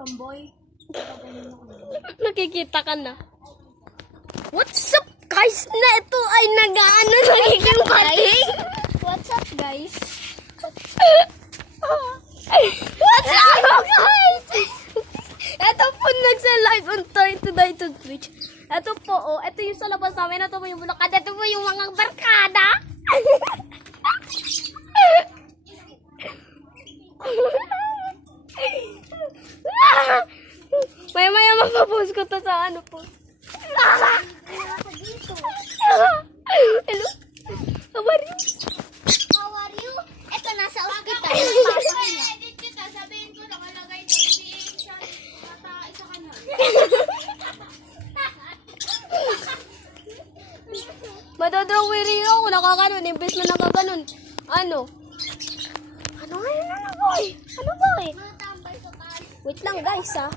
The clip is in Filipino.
tomboy. Nakikita ka na. What's up guys? Na ito ay nag-ano nagiging pating. What's up, guys? What's up guys? Ito po nagsa-live on today to Twitch. Ito po, oh. Ito yung sa labas namin. Ito po yung bulakad. Ito po yung mga barkada. Maya-maya mapapost ko to sa ano po. Hello? How are you? How are you? Ito, nasa ospital. Edit kita, sabihin ko nakalagay doon si isa ka na. Madadrawiri ako, nakakanon, imbes na nakaganon. Ano? Ano boy? Ano boy? Matambay sa taas. Wait lang guys ha.